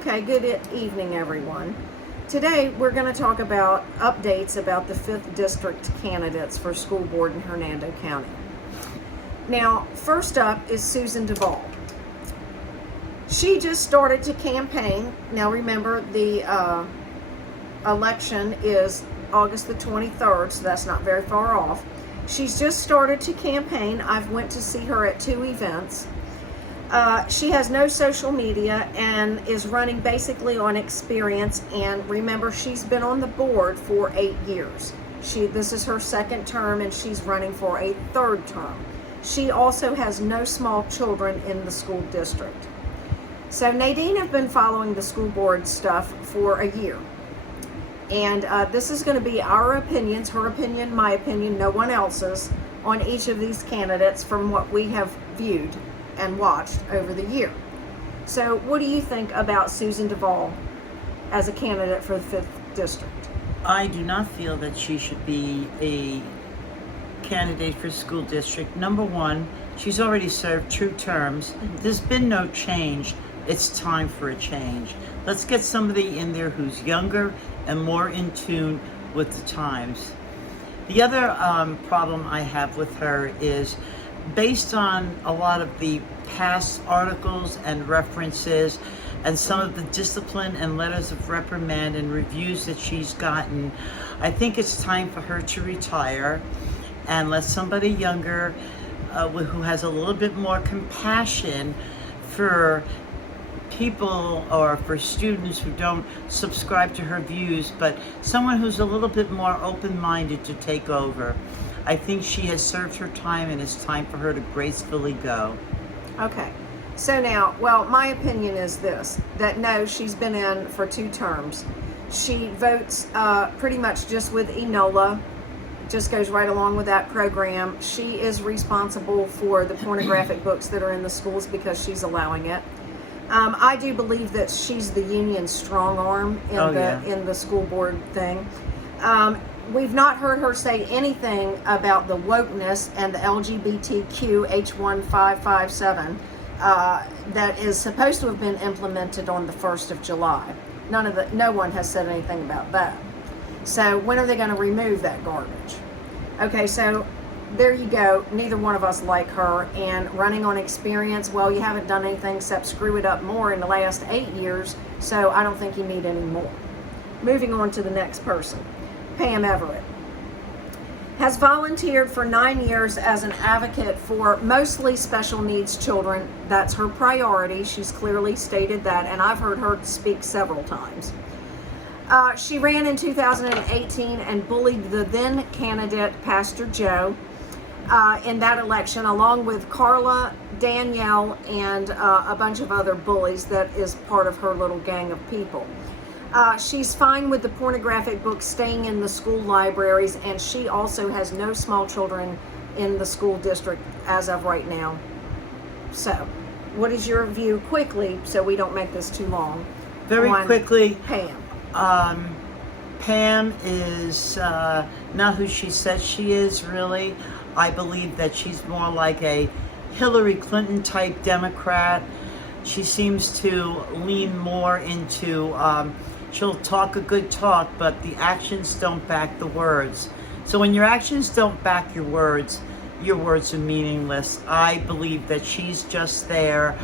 Okay, good evening, everyone. Today we're going to talk about updates about the 5th District candidates for school board in Hernando County. Now, first up is Susan Duvall. She just started to campaign. Now remember, the election is August the 23rd, so that's not very far off. She's just started to campaign. I've went to see her at 2 events. She has no social media and is running basically on experience. And remember, she's been on the board for 8 years. This is her second term, and she's running for a third term. She also has no small children in the school district. So Nadine have been following the school board stuff for a year. And this is going to be our opinions, her opinion, my opinion, no one else's, on each of these candidates from what we have viewed and watched over the year. So what do you think about Susan Duvall as a candidate for the 5th District? I do not feel that she should be a candidate for school district. Number one, she's already served 2 terms. There's been no change. It's time for a change. Let's get somebody in there who's younger and more in tune with the times. The other problem I have with her is based on a lot of the past articles and references and some of the discipline and letters of reprimand and reviews that she's gotten, I think it's time for her to retire and let somebody younger who has a little bit more compassion for people or for students who don't subscribe to her views, but someone who's a little bit more open-minded to take over. I think she has served her time and it's time for her to gracefully go. Okay, so now, well, my opinion is this, that no, she's been in for 2 terms. She votes pretty much just with Enola, just goes right along with that program. She is responsible for the pornographic books that are in the schools because she's allowing it. I do believe that she's the union strong arm in the school board thing. We've not heard her say anything about the wokeness and the LGBTQ H1557 that is supposed to have been implemented on the 1st of July. No one has said anything about that. So when are they going to remove that garbage? Okay, so there you go. Neither one of us like her, and running on experience, well, you haven't done anything except screw it up more in the last 8 years, so I don't think you need any more. Moving on to the next person. Pam Everett has volunteered for 9 years as an advocate for mostly special needs children. That's her priority. She's clearly stated that, and I've heard her speak several times. She ran in 2018 and bullied the then candidate, Pastor Joe, in that election, along with Carla, Danielle, and a bunch of other bullies that is part of her little gang of people. She's fine with the pornographic books staying in the school libraries, and she also has no small children in the school district as of right now. So, what is your view, quickly, so we don't make this too long? Very quickly, Pam. Pam is not who she says she is, really. I believe that she's more like a Hillary Clinton type Democrat. She seems to lean more into, she'll talk a good talk, but the actions don't back the words. So when your actions don't back your words are meaningless. I believe that she's just there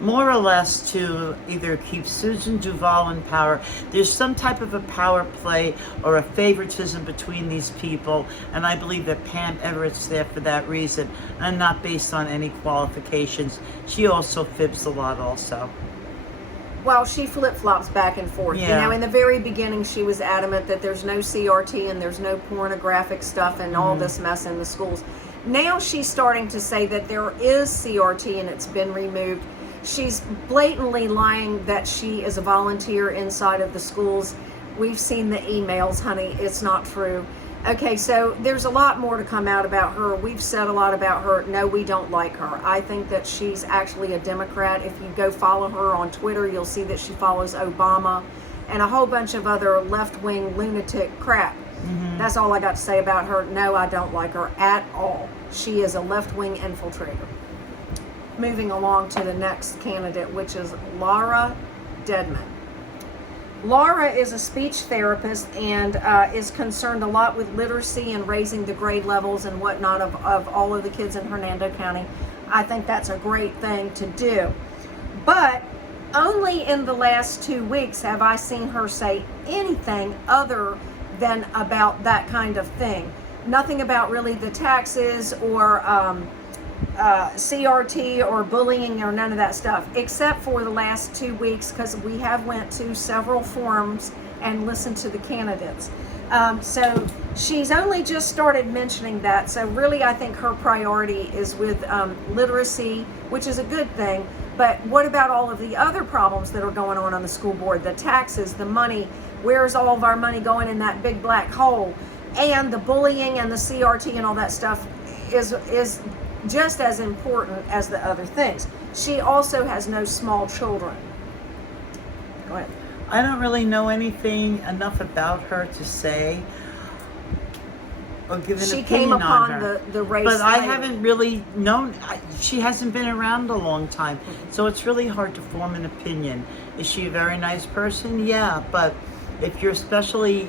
more or less to either keep Susan Duvall in power. There's some type of a power play or a favoritism between these people, and I believe that Pam Everett's there for that reason and not based on any qualifications. She also fibs a lot also. Well, she flip-flops back and forth. Yeah. You know, in the very beginning, she was adamant that there's no CRT and there's no pornographic stuff and all this mess in the schools. Now she's starting to say that there is CRT and it's been removed. She's blatantly lying that she is a volunteer inside of the schools. We've seen the emails, honey. It's not true. Okay, so there's a lot more to come out about her. We've said a lot about her. No, we don't like her. I think that she's actually a Democrat. If you go follow her on Twitter, you'll see that she follows Obama and a whole bunch of other left-wing lunatic crap. That's all I got to say about her. No, I don't like her at all. She is a left-wing infiltrator. Moving along to the next candidate, which is Laura Dedman. Laura is a speech therapist and is concerned a lot with literacy and raising the grade levels and whatnot of all of the kids in Hernando County. I think that's a great thing to do. But only in the last 2 weeks have I seen her say anything other than about that kind of thing. Nothing about really the taxes or CRT or bullying or none of that stuff, except for the last 2 weeks, because we have went to several forums and listened to the candidates. So she's only just started mentioning that. So really, I think her priority is with literacy, which is a good thing. But what about all of the other problems that are going on the school board? The taxes, the money, where's all of our money going in that big black hole? And the bullying and the CRT and all that stuff is just as important as the other things. She also has no small children. Go ahead. I don't really know anything enough about her to say or give an opinion on her. She came upon the race but I later. haven't really known. She hasn't been around a long time, so it's really hard to form an opinion. Is she a very nice person? Yeah, but if you're especially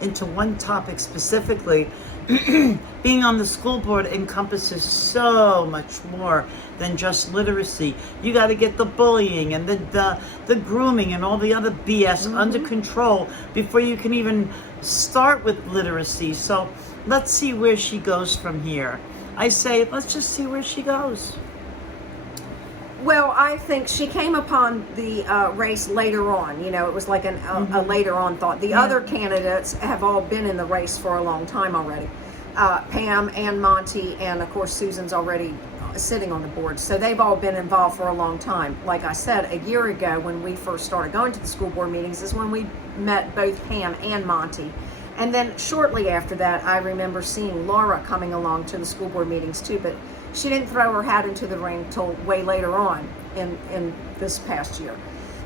into one topic specifically, being on the school board encompasses so much more than just literacy. You got to get the bullying and the grooming and all the other BS under control before you can even start with literacy. So let's see where she goes from here. I say, let's just see where she goes. Well, I think she came upon the race later on. You know, it was like a later on thought. The other candidates have all been in the race for a long time already. Pam and Monty, and of course Susan's already sitting on the board. So they've all been involved for a long time. Like I said, a year ago when we first started going to the school board meetings is when we met both Pam and Monty. And then shortly after that, I remember seeing Laura coming along to the school board meetings too, but she didn't throw her hat into the ring till way later on in this past year.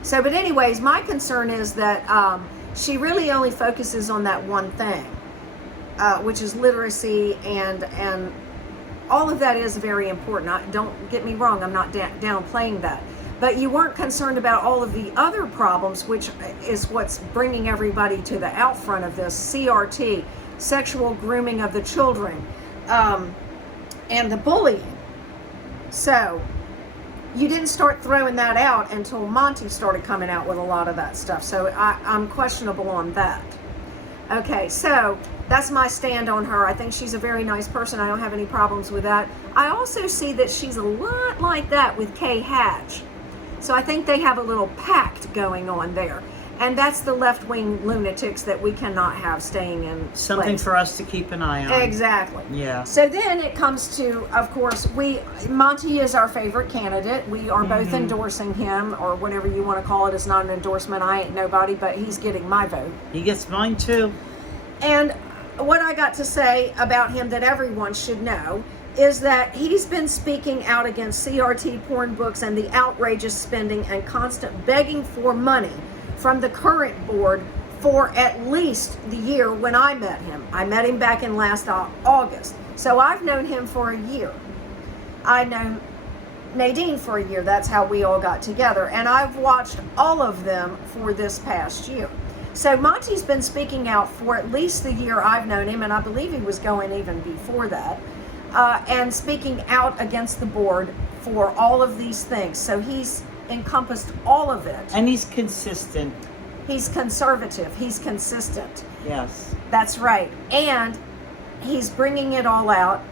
So, but anyways, my concern is that she really only focuses on that one thing, which is literacy, and all of that is very important. Don't get me wrong, I'm not downplaying that. But you weren't concerned about all of the other problems, which is what's bringing everybody to the out front of this: CRT, sexual grooming of the children, and the bullying. So you didn't start throwing that out until Monty started coming out with a lot of that stuff. So I'm questionable on that. Okay, so that's my stand on her. I think she's a very nice person. I don't have any problems with that. I also see that she's a lot like that with Kay Hatch. So I think they have a little pact going on there. And that's the left-wing lunatics that we cannot have staying in Something place. for us to keep an eye on. Exactly. Yeah. So then it comes to, of course, Monty is our favorite candidate. We are both endorsing him, or whatever you want to call it. It's not an endorsement. I ain't nobody, but he's getting my vote. He gets mine too. And what I got to say about him that everyone should know is that he's been speaking out against CRT porn books and the outrageous spending and constant begging for money from the current board for at least the year when I met him. I met him back in last August. So I've known him for a year. I know Nadine for a year. That's how we all got together. And I've watched all of them for this past year. So Monty's been speaking out for at least the year I've known him, and I believe he was going even before that, and speaking out against the board for all of these things. So he's encompassed all of it. And he's consistent. He's conservative. He's consistent. Yes. That's right. And he's bringing it all out.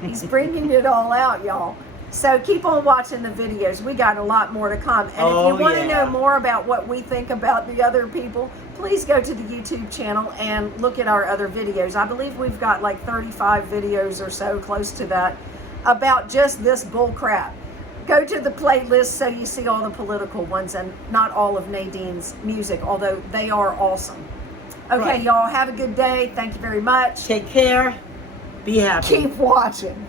He's bringing it all out, y'all. So keep on watching the videos. We got a lot more to come. And if you want to know more about what we think about the other people, please go to the YouTube channel and look at our other videos. I believe we've got like 35 videos or so, close to that, about just this bull crap. Go to the playlist so you see all the political ones and not all of Nadine's music, although they are awesome. Okay, right. Y'all have a good day. Thank you very much. Take care. Be happy. Keep watching.